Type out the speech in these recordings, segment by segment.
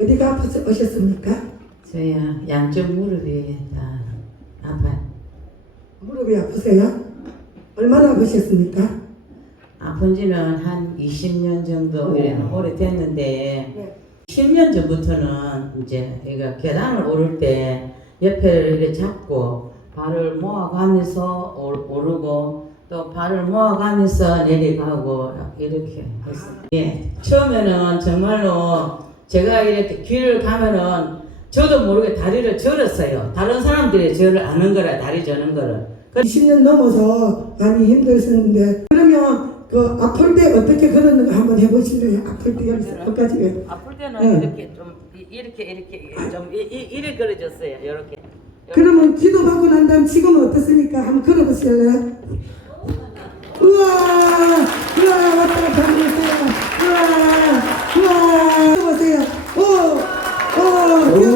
어디가 아파서 오셨습니까? 저야 양쪽 무릎이 다 아파요. 무릎이 아프세요? 얼마나 아프셨습니까? 아픈 지는 한 20년 정도 그래 오래 됐는데 네. 10년 전부터는 이제 얘가 계단을 오를 때 옆에를 이렇게 잡고 발을 모아가면서 오- 오르고 또 발을 모아가면서 내려가고 이렇게 했어요. 예. 처음에는 정말로 제가 이렇게 길을 가면은 저도 모르게 다리를 절었어요. 다른 사람들이 저를 아는 거라 다리 저는 거를. 20년 넘어서 많이 힘드셨는데 그러면 그 아플 때 어떻게 걸었는가 한번 해보실래요? 아플 때 여기서 끝까지 아플 때는 응. 이렇게 좀 이- 이렇게 이렇게 좀 이, 이, 이래 걸어졌어요. 이렇게. 그러면 기도 받고 난 다음 지금은 어떻습니까? 한번 걸어보실래요? 우와 우와 왔다 갔다 하고 있어요 우와 우와 보세요 오오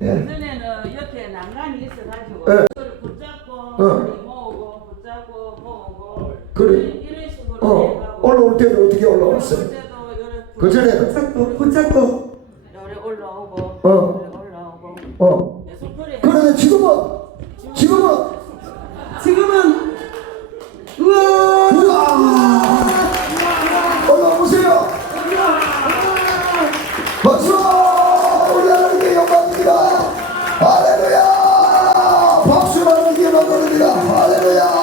예. 전에는 옆에 난간이 있어가지고 예. 그걸 붙잡고 어. 모으고 붙잡고 모으고 그래. 이런, 이런 식으로 어 올라올 때는 어떻게 올라왔어요? 그때도 그 전에는 붙잡고, 붙잡고. 올라오고 어. 올라오고 어 계속 그래 그런데 지금은 지금은 好嘞呀！